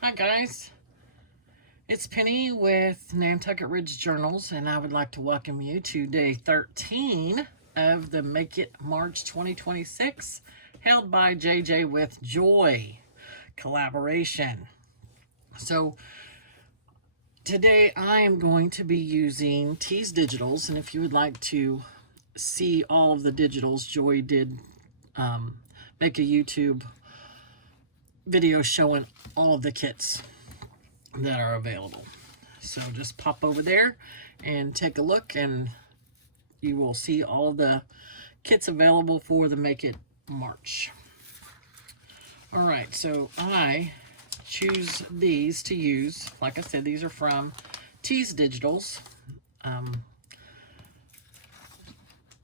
Hi guys, it's Penny with Nantucket Ridge Journals, and I would like to welcome you to day 13 of the Makeit March 2026, held by JJ with Joy collaboration. So today I am going to be using Tease Digitals, and if you would like to see all of the digitals, Joy did make a YouTube video showing all of the kits that are available. So just pop over there and take a look, and you will see all the kits available for the Makeit March. All right, so I choose these to use. Like I said, these are from Tease Digitals.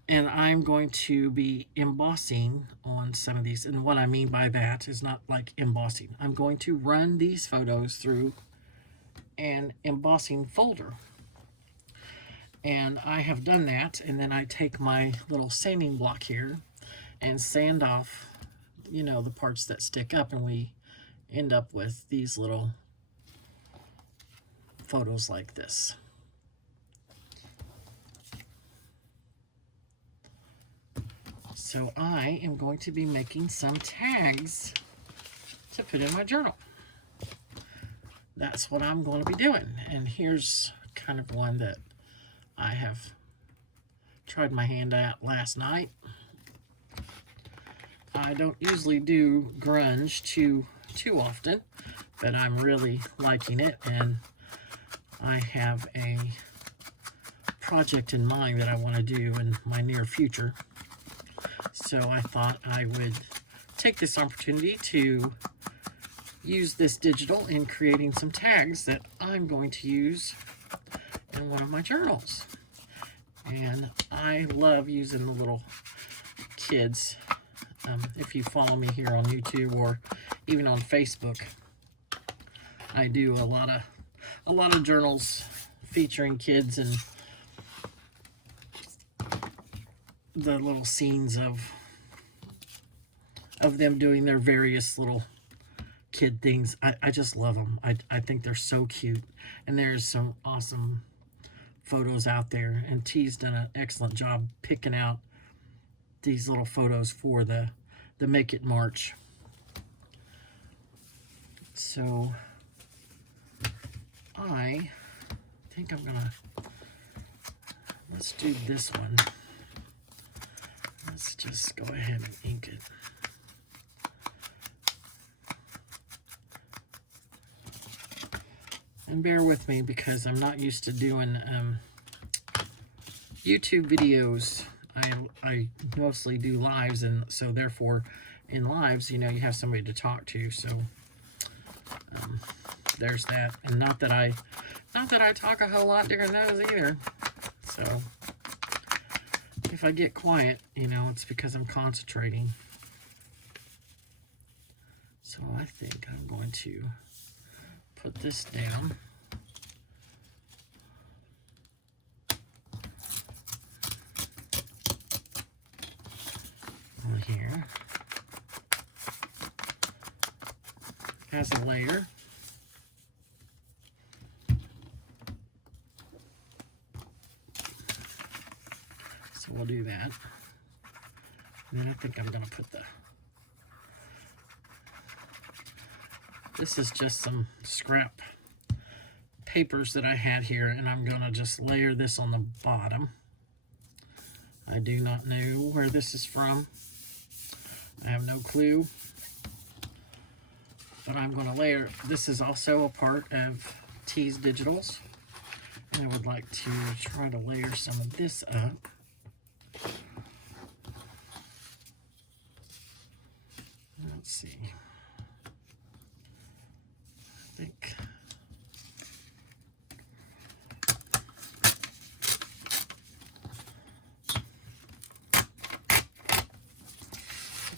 And I'm going to be embossing on some of these. And what I mean by that is not like embossing. I'm going to run these photos through an embossing folder. And I have done that, and then I take my little sanding block here and sand off, you know, the parts that stick up, and we end up with these little photos like this. So I am going to be making some tags to put in my journal. That's what I'm going to be doing. And here's kind of one that I have tried my hand at last night. I don't usually do grunge too often, but I'm really liking it, and I have a project in mind that I want to do in my near future. So I thought I would take this opportunity to use this digital in creating some tags that I'm going to use in one of my journals. And I love using the little kids. If you follow me here on YouTube or even on Facebook, I do a lot of journals featuring kids and the little scenes of them doing their various little kid things. I just love them. I think they're so cute, and there's some awesome photos out there, and T's done an excellent job picking out these little photos for the Makeit March. So I think I'm gonna, let's do this one. Let's just go ahead and ink it. And bear with me because I'm not used to doing YouTube videos. I mostly do lives, and so therefore in lives, you know, you have somebody to talk to. So there's that. And not that I talk a whole lot during those either. So if I get quiet, you know, it's because I'm concentrating. So I think I'm going to put this down. On here as a layer. So we'll do that. And then I think I'm going to put this is just some scrap papers that I had here, and I'm going to just layer this on the bottom. I do not know where this is from. I have no clue. But I'm going to layer. This is also a part of Tease Digitals. And I would like to try to layer some of this up. Let's see. I think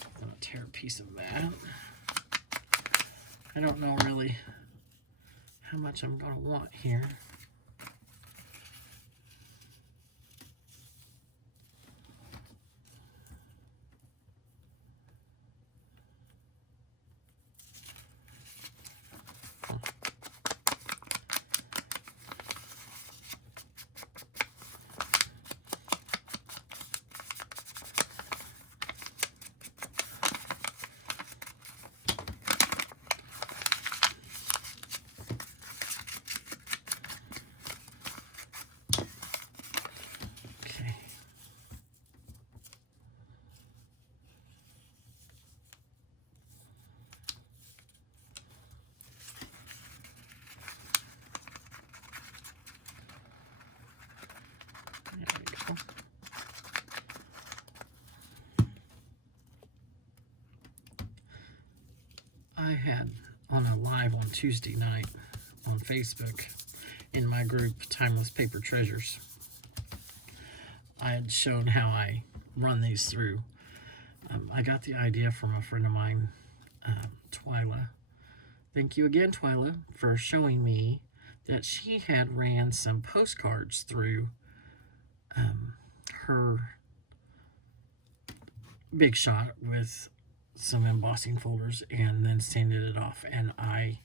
I'm going to tear a piece of that. I don't know really how much I'm going to want here. had on a live on Tuesday night on Facebook in my group, Timeless Paper Treasures, I had shown how I run these through. I got the idea from a friend of mine, Twyla. Thank you again, Twyla, for showing me that she had ran some postcards through her Big Shot with some embossing folders and then sanded it off. And I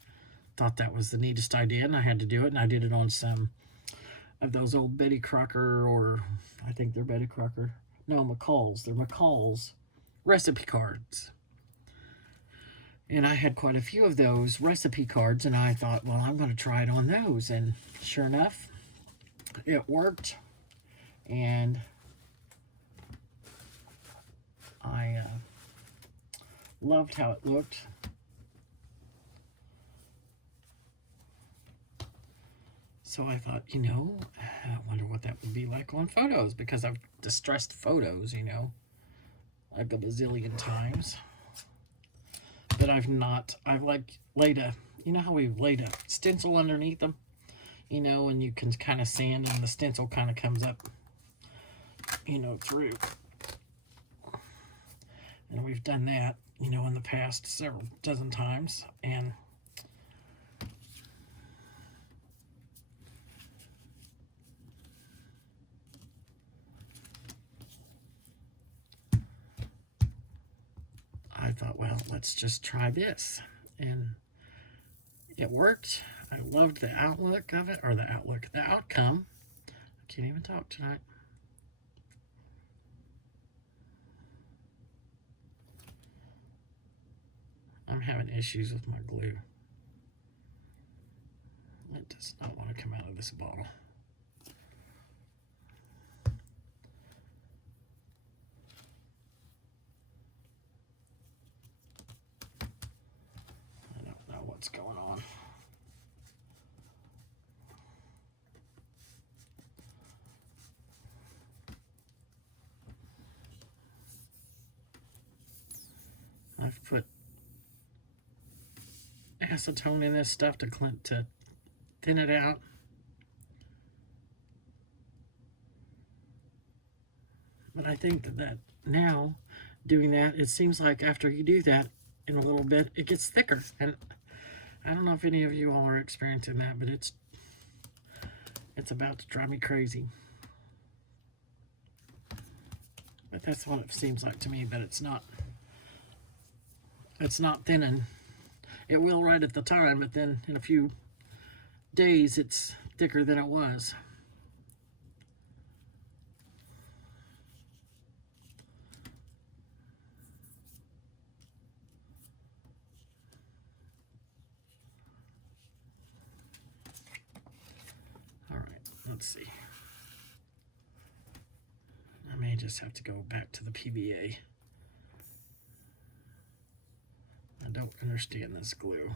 thought that was the neatest idea, and I had to do it, and I did it on some of those old Betty Crocker, or I think they're Betty Crocker. No, McCall's. They're McCall's recipe cards. And I had quite a few of those recipe cards, and I thought, well, I'm going to try it on those. And sure enough, it worked. And I loved how it looked. So I thought, you know, I wonder what that would be like on photos, because I've distressed photos, you know, like a bazillion times. But I've like laid a, you know how we've laid a stencil underneath them, you know, and you can kind of sand and the stencil kind of comes up, you know, through. And we've done that, you know, in the past several dozen times. And I thought, well, let's just try this. And it worked. I loved the outlook of it, or the outcome. I can't even talk tonight. I'm having issues with my glue. It does not want to come out of this bottle. I don't know what's going on. I've put acetone in this stuff to thin it out. But I think that now, doing that, it seems like after you do that in a little bit, it gets thicker. And I don't know if any of you all are experiencing that, but it's about to drive me crazy. But that's what it seems like to me, but it's not. It's not thinning. It will right at the time, but then in a few days, it's thicker than it was. All right, let's see. I may just have to go back to the PVA. I don't understand this glue.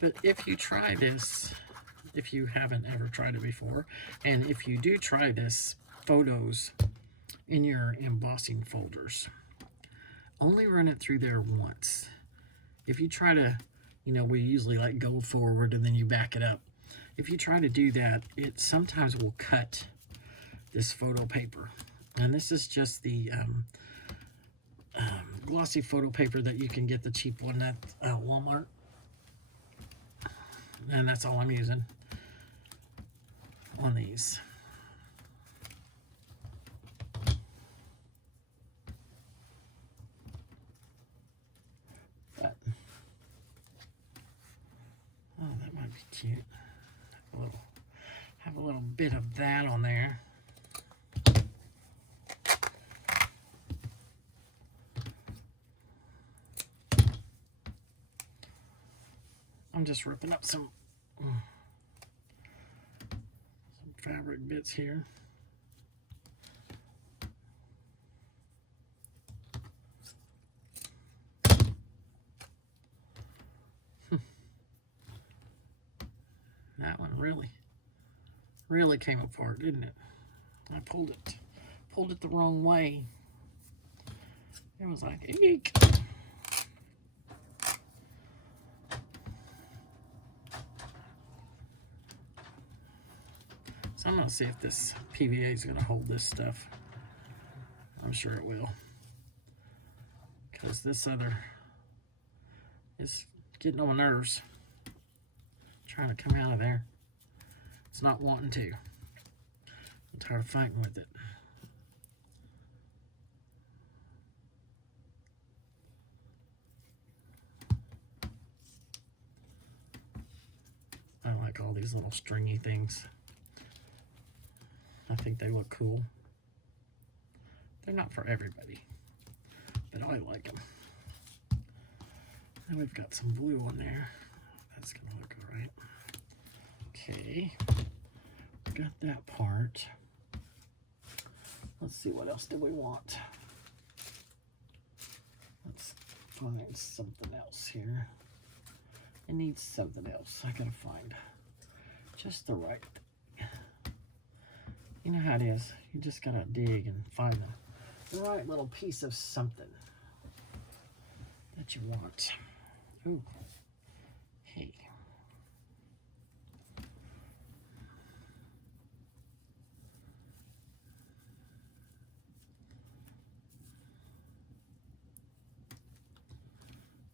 But if you try this, if you haven't ever tried it before, and if you do try this, photos in your embossing folders, only run it through there once. If you try to, you know, we usually like go forward and then you back it up. If you try to do that, it sometimes will cut this photo paper. And this is just the glossy photo paper that you can get, the cheap one at Walmart. And that's all I'm using on these. But, oh, that might be cute. Have a little bit of that on there. I'm just ripping up some fabric bits here. That one really came apart, didn't it? I pulled it the wrong way. It was like, eek. So I'm going to see if this PVA is going to hold this stuff. I'm sure it will. Because this other is getting on my nerves. Trying to come out of there. It's not wanting to. I'm tired of fighting with it. I like all these little stringy things. I think they look cool. They're not for everybody, but I like them. And we've got some blue on there. That's gonna look all right. Okay, got that part. Let's see, what else do we want? Let's find something else here. It needs something else. I gotta find just the right thing. You know how it is. You just gotta dig and find the right little piece of something that you want. Ooh. Hey.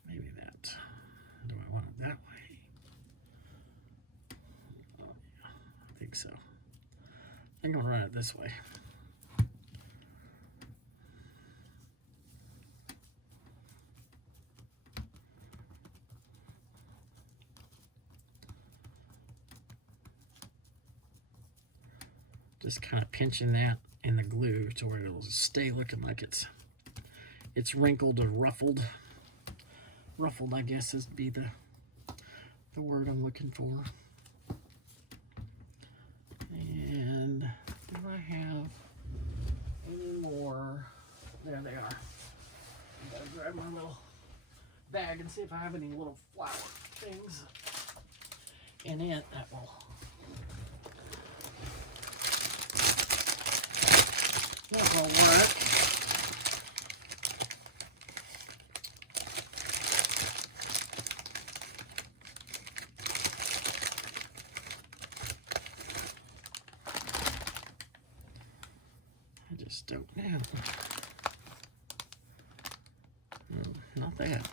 Maybe that. Do I want it that way? Oh, yeah. I think so. I'm gonna run it this way. Just kind of pinching that in the glue to where it'll stay looking like it's wrinkled or ruffled. Ruffled, I guess, is be the word I'm looking for. And do I have any more? There they are. I gotta grab my little bag and see if I have any little flower things in it that will work. I just don't know. No, not that.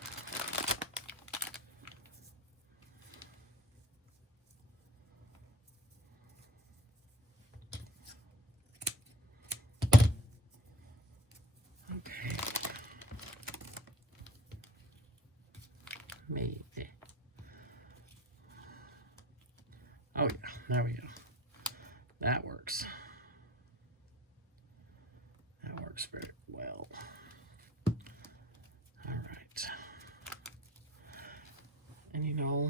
Maybe. Oh yeah, there we go. That works. That works very well. All right. And you know,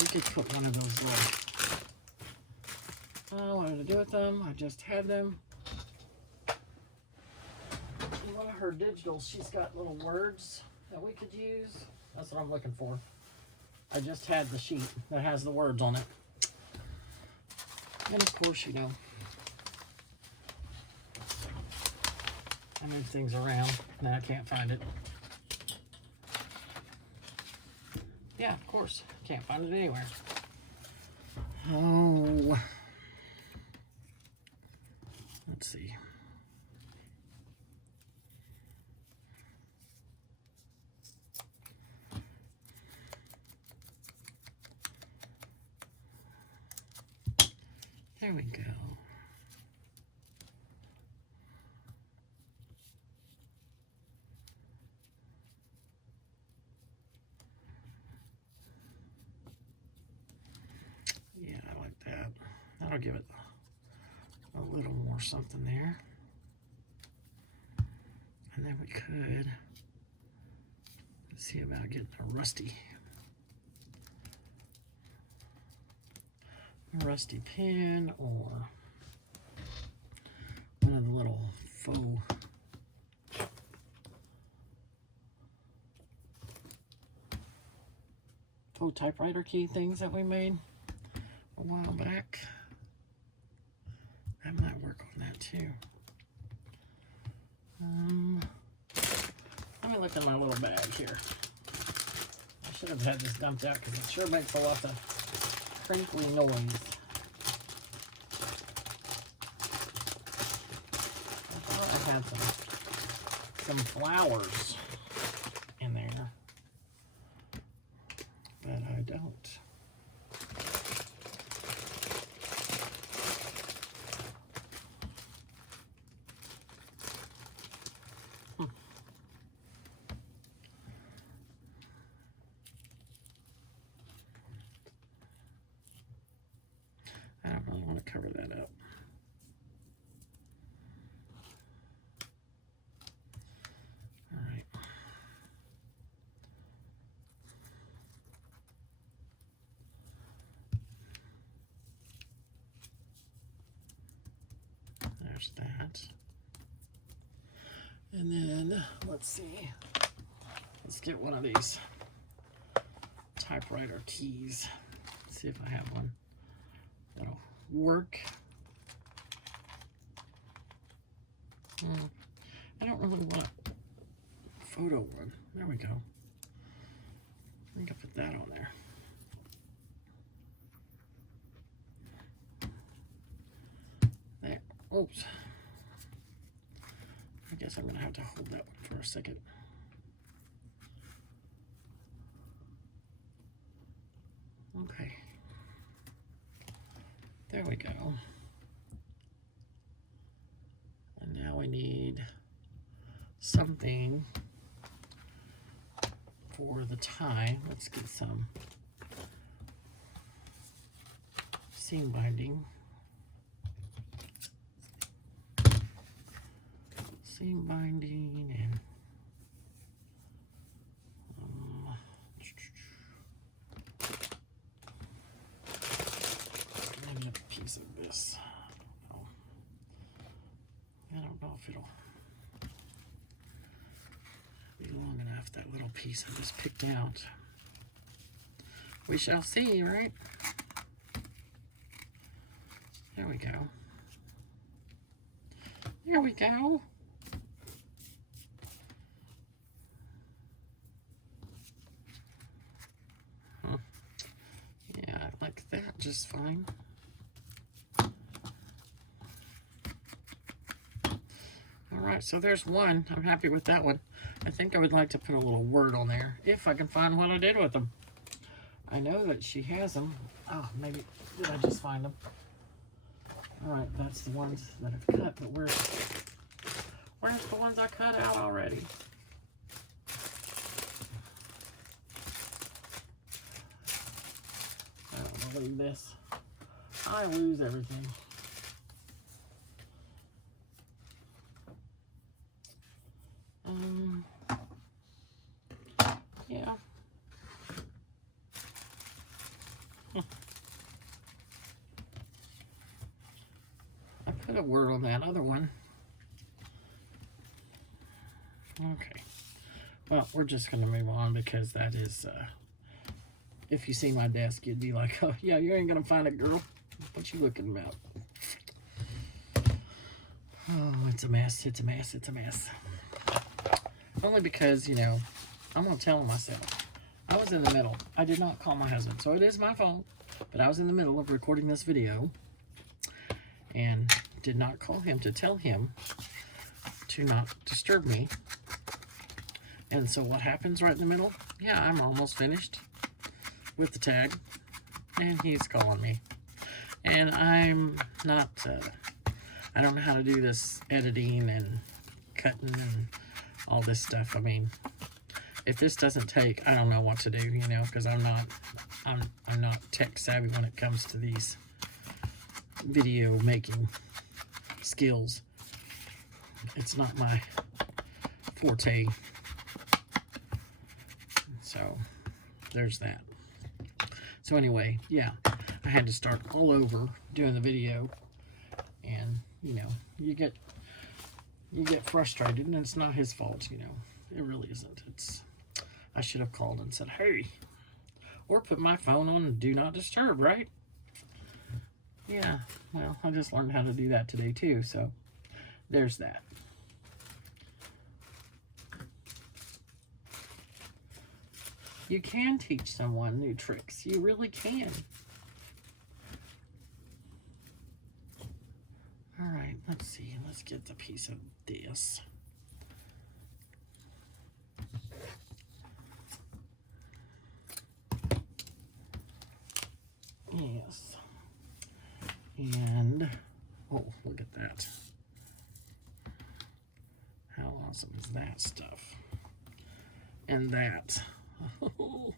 we could put one of those little, I don't know what to do with them. I just had them. In one of her digitals, she's got little words that we could use. That's what I'm looking for. I just had the sheet that has the words on it. And of course, you know, I move things around and I can't find it. Yeah, of course. Can't find it anywhere. Oh. Let's see. There we go. Yeah, I like that. That'll give it a little more something there. And then we could see about getting a rusty pin or one of the little faux typewriter key things that we made a while back. That might too. Let me look in my little bag here. I should have had this dumped out because it sure makes a lot of crinkly noise. I thought I had some flowers in there, but I don't. I don't really want to cover that up. All right. There's that. And then, let's see. Let's get one of these typewriter keys. See if I have one that'll work. I don't really want a photo one. There we go. I think I put that on there. There. Oops. I guess I'm going to have to hold that one for a second. Okay. There we go. And now we need something for the tie. Let's get some seam binding. Seam binding and maybe a piece of this. Oh, I don't know if it'll be long enough, that little piece I just picked out. We shall see, right? There we go. There we go. Yeah, I like that just fine. Alright, so there's one. I'm happy with that one. I think I would like to put a little word on there, if I can find what I did with them. I know that she has them. Oh, maybe, did I just find them? Alright, that's the ones that I've cut, but where's the ones I cut out already? I don't believe this. I lose everything. Yeah. I put a word on that other one. Okay. Well, we're just going to move on because that is, if you see my desk, you'd be like, oh, yeah, you ain't going to find it, girl. What you looking about? Oh, it's a mess. It's a mess. It's a mess. Only because, you know, I'm going to tell myself. I was in the middle. I did not call my husband, so it is my fault. But I was in the middle of recording this video and did not call him to tell him to not disturb me. And so what happens right in the middle? Yeah, I'm almost finished with the tag, and he's calling me. And I'm not, I don't know how to do this editing and cutting and all this stuff. I mean, if this doesn't take, I don't know what to do, you know, because I'm not tech savvy when it comes to these video making skills. It's not my forte. So there's that. So anyway, yeah, I had to start all over doing the video, and you know, you get frustrated, and it's not his fault, you know. It really isn't. I should have called and said, hey, or put my phone on do not disturb, right? Yeah, well, I just learned how to do that today too, so there's that. You can teach someone new tricks. You really can. All right, let's see. Let's get the piece of this. Yes. And, oh, look at that. How awesome is that stuff? And that. Oh,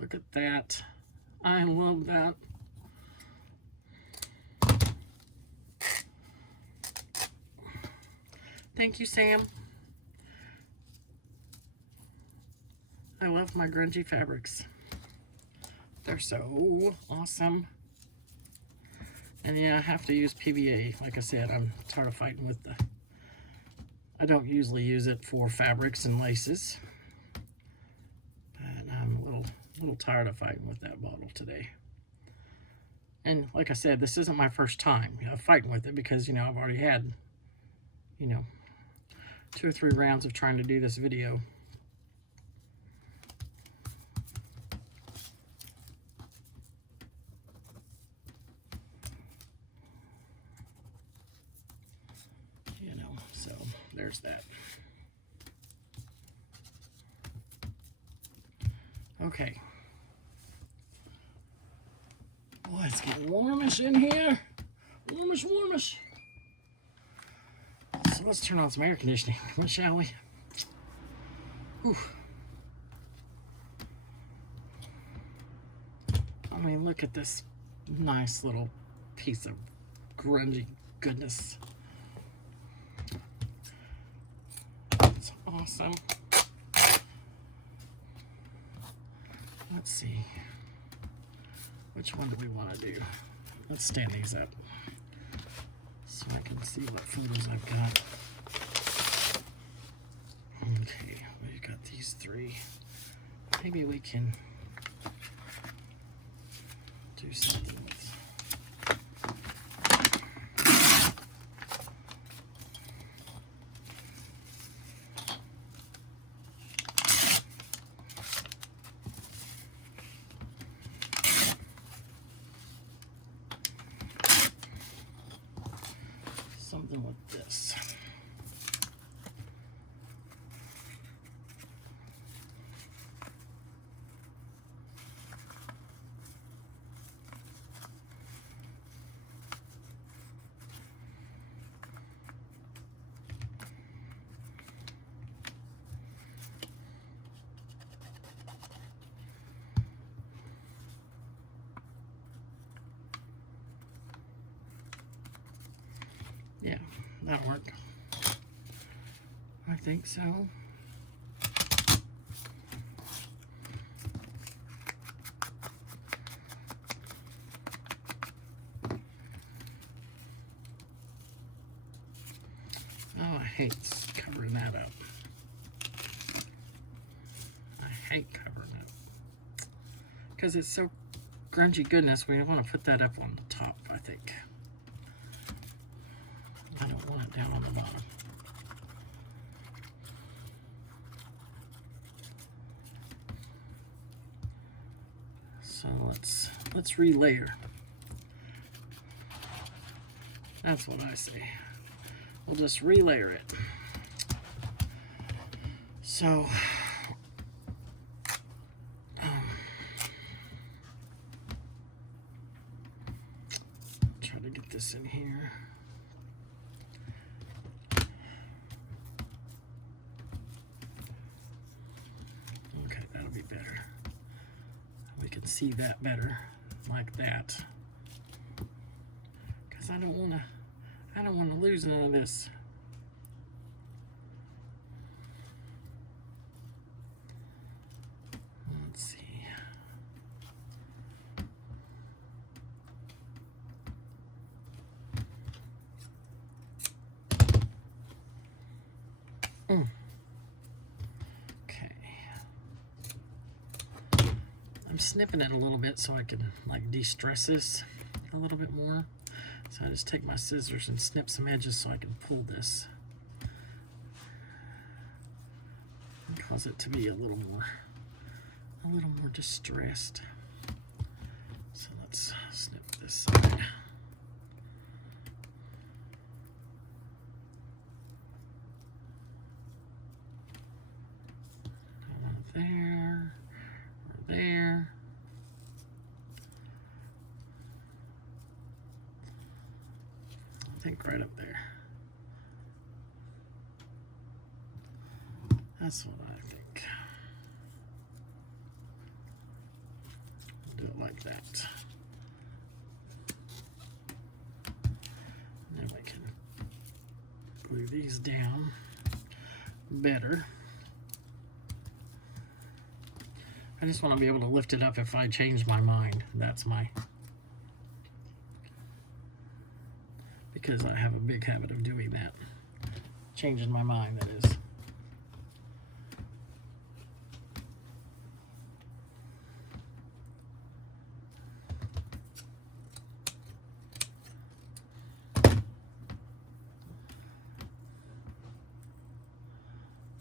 look at that. I love that. Thank you, Sam. I love my grungy fabrics. They're so awesome. And yeah, I have to use PVA. Like I said, I'm tired of fighting with the... I don't usually use it for fabrics and laces. But I'm a little tired of fighting with that bottle today. And like I said, this isn't my first time fighting with it because, you know, I've already had, you know, 2 or 3 rounds of trying to do this video. You know, so there's that. Okay. Boy, it's getting warmish in here. Warmish, warmish. So let's turn on some air conditioning, shall we? Whew. I mean, look at this nice little piece of grungy goodness. It's awesome. Let's see. Which one do we want to do? Let's stand these up so I can see what photos I've got. Okay, we've got these 3. Maybe we can do something with this. Yeah, that'll work. I think so. Oh, I hate covering that up. I hate covering it. Because it's so grungy goodness, we want to put that up on the top, I think. I don't want it down on the bottom. So let's relayer. That's what I say. We'll just relayer it. So try to get this in here. Okay, that'll be better. We can see that better, like that. Because I don't want to lose none of this. Let's see. Okay. I'm snipping it a little bit so I can like de-stress this a little bit more. So I just take my scissors and snip some edges so I can pull this. And cause it to be a little more distressed. So let's snip this side. There, or there. I think right up there. That's what I think. Do it like that. And then we can glue these down better. I just want to be able to lift it up if I change my mind. That's my... Because I have a big habit of doing that. Changing my mind, that is.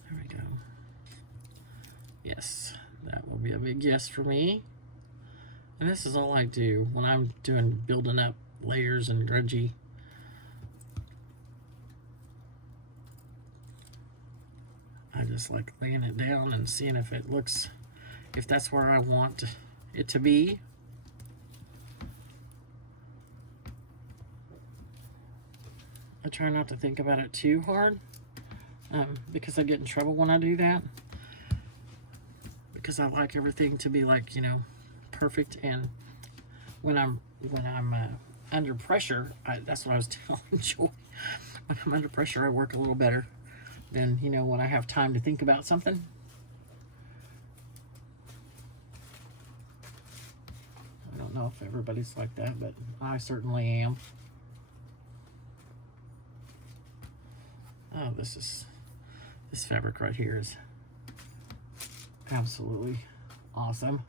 There we go. Yes. That will be a big yes for me. And this is all I do when I'm building up layers and grungy. I just like laying it down and seeing if it looks, if that's where I want it to be. I try not to think about it too hard because I get in trouble when I do that. Because I like everything to be like, you know, perfect. And when I'm under pressure, that's what I was telling Joy. When I'm under pressure, I work a little better than, you know, when I have time to think about something. I don't know if everybody's like that, but I certainly am. Oh, this fabric right here is absolutely awesome.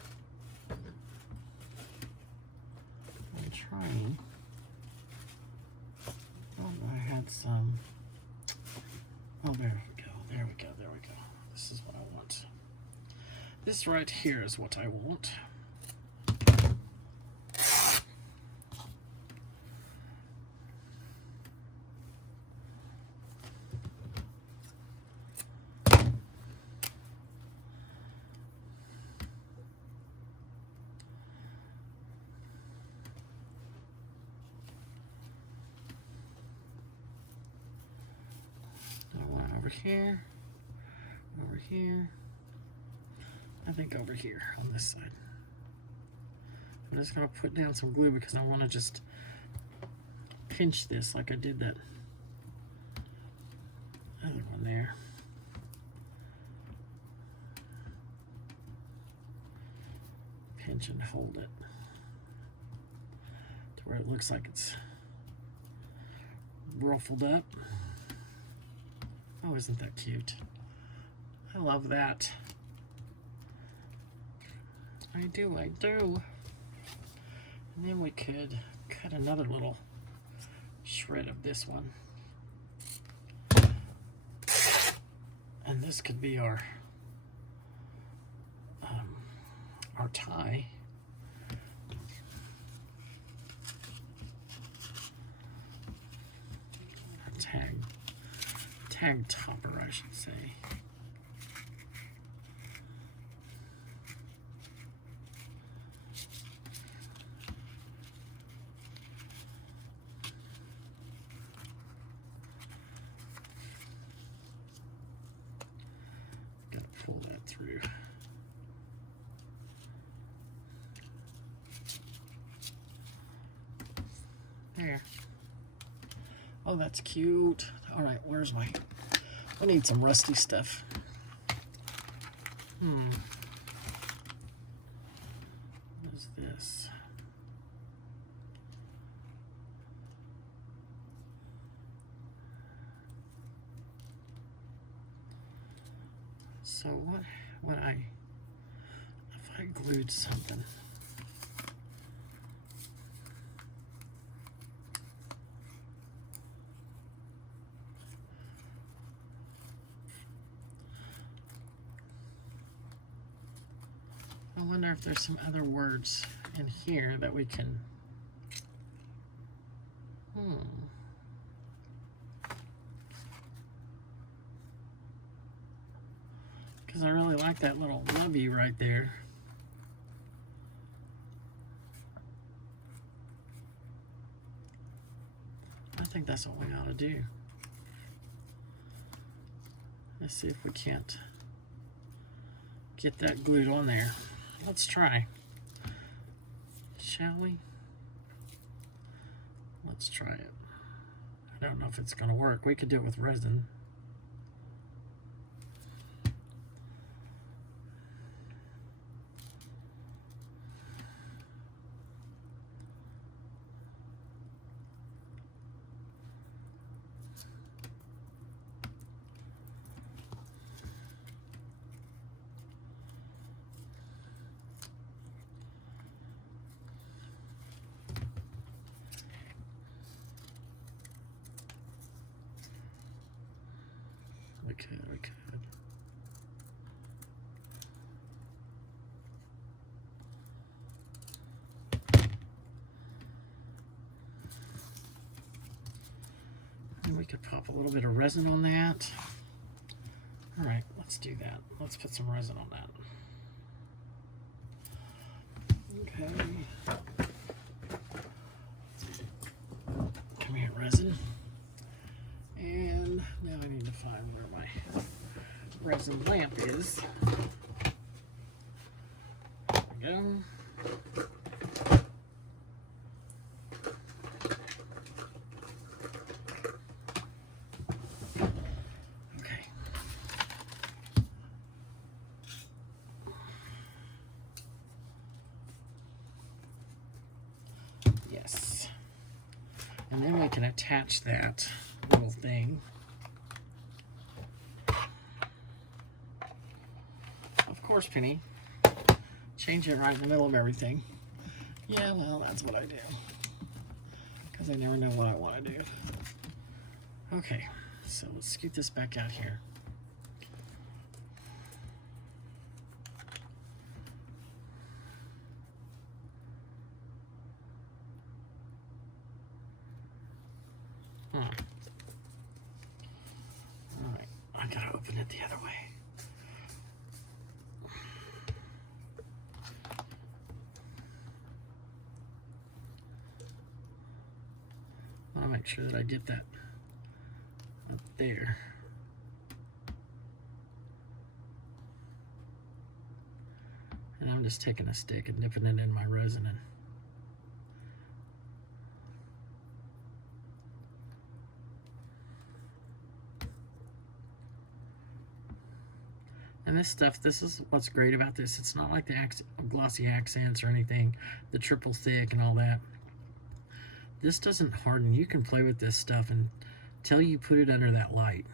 I'm trying. Oh, I had some. Oh, there we go. There we go. There we go. This is what I want. This right here is what I want. Over here, over here, I think over here on this side. I'm just going to put down some glue because I want to just pinch this like I did that other one there. Pinch and hold it to where it looks like it's ruffled up. Oh, isn't that cute? I love that. I do, I do. And then we could cut another little shred of this one. And this could be our tie. Tag topper, I should say. Gotta pull that through. There. Oh, that's cute. All right, where's my... I need some rusty stuff. What is this? So what if I glued something? wonder if there's some other words in here that we can... Because I really like that little love you right there. I think that's what we ought to do. Let's see if we can't get that glued on there. Let's try. Shall we? Let's try it. I don't know if it's going to work. We could do it with resin. We could. And we could pop a little bit of resin on that. All right, let's do that. Let's put some resin on that. Okay. Come here, resin. And now I need to find where my resin lamp is. There we go. Okay. Yes. And then we can attach that little thing. Of course, Penny. Change it right in the middle of everything. Yeah, well, that's what I do. Because I never know what I want to do. Okay, so let's scoot this back out here. Alright, I gotta open it the other way. I want to make sure that I get that up there. And I'm just taking a stick and dipping it in my resin. And this stuff, this is what's great about this. It's not like the glossy accents or anything, the triple thick and all that. This doesn't harden. You can play with this stuff until you put it under that light.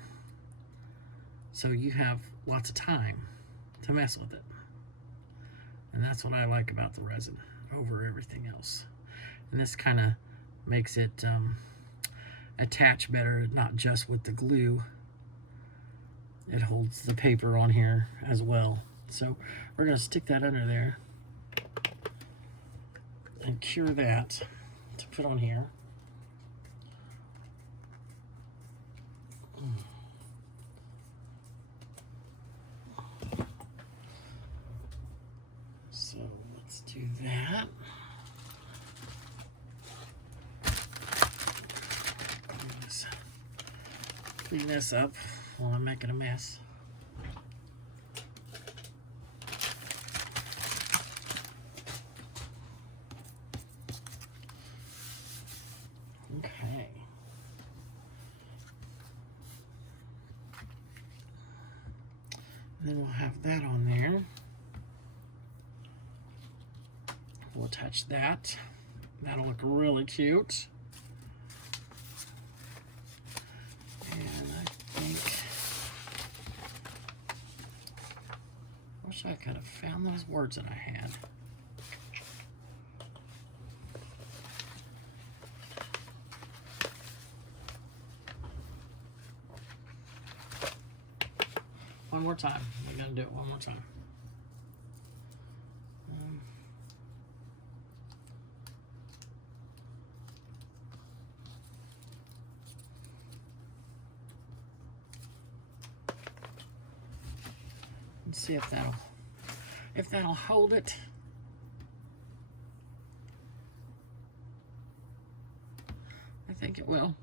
So you have lots of time to mess with it. And that's what I like about the resin over everything else. And this kind of makes it attach better, not just with the glue. It holds the paper on here as well. So we're going to stick that under there and cure that to put on here. So let's do that. Clean this up while I'm making a mess. Okay. And then we'll have that on there. We'll attach that. That'll look really cute. And I think, wish I could have found those words that I had. One more time. I'm going to do it one more time. Let's see if that'll hold it. I think it will.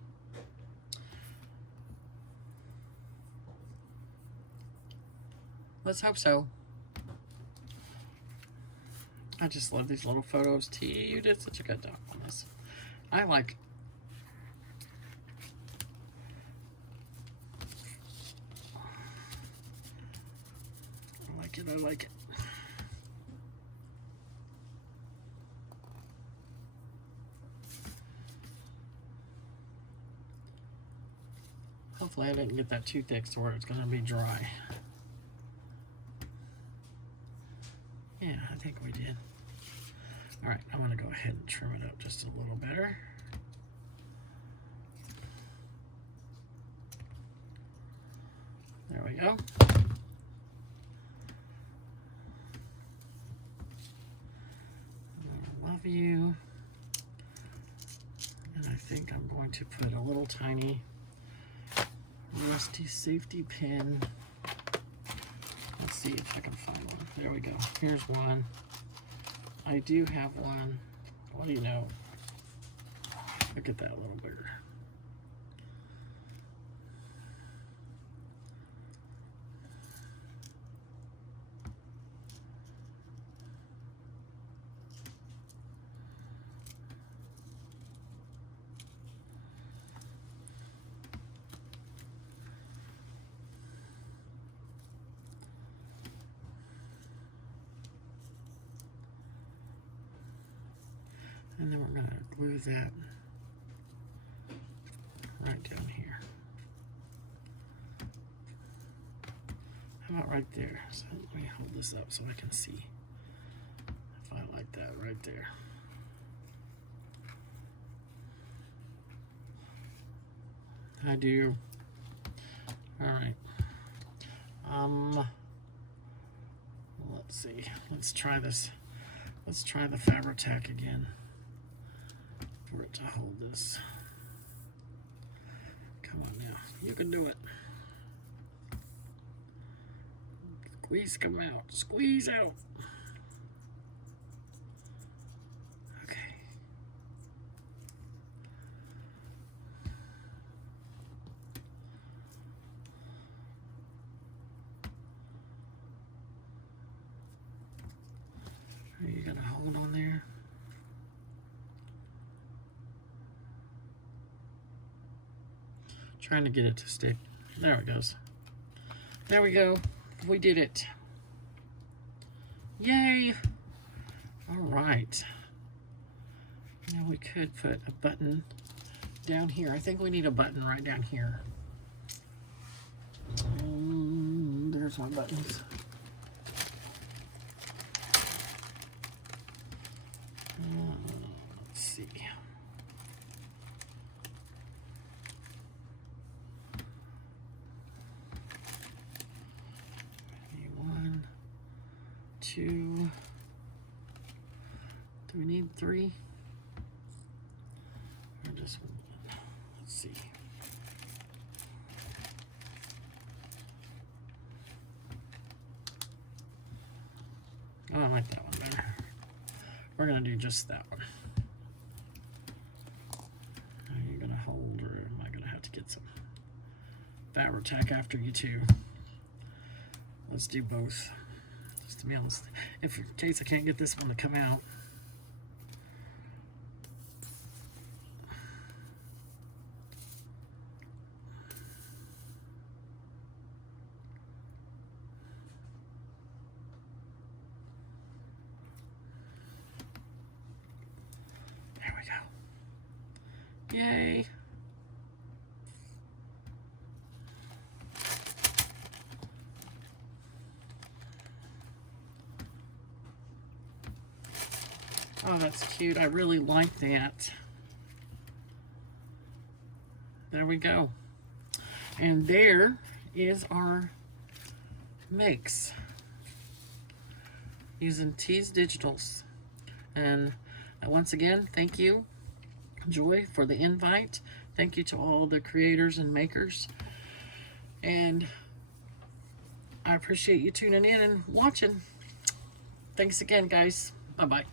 Let's hope so. I just love these little photos. T, you did such a good job on this. I like it. I like it. Hopefully I didn't get that too thick to where it's going to be dry. Yeah, I think we did. All right, I'm going to go ahead and trim it up just a little better. There we go. I love you. And I think I'm going to put a little tiny rusty safety pin. Let's see if I can find one. There we go. Here's one. I do have one. What do you know? Look at that little bigger. And then we're going to glue that right down here. How about right there? So let me hold this up so I can see if I like that right there. I do. All right. Let's see. Let's try this. Let's try the Fabri-Tac again for it to hold this. Come on now, you can do it. Squeeze, come out, squeeze out. Okay. Are you gonna hold on there? Trying to get it to stick. There it goes. There we go. We did it. Yay! All right. Now we could put a button down here. I think we need a button right down here. There's my buttons. Let's see. One, two. Do we need three? Or just one? Let's see. Oh, I like that one better. We're gonna do just that one. Are you gonna hold, or am I gonna have to get some Fabri-Tac after you too? Let's do both. Just to be honest, if in case I can't get this one to come out. Yay. Oh, that's cute. I really like that. There we go. And there is our mix using T's Digitals. And once again, thank you, Joy, for the invite. Thank you to all the creators and makers. And I appreciate you tuning in and watching. Thanks again, guys. Bye-bye.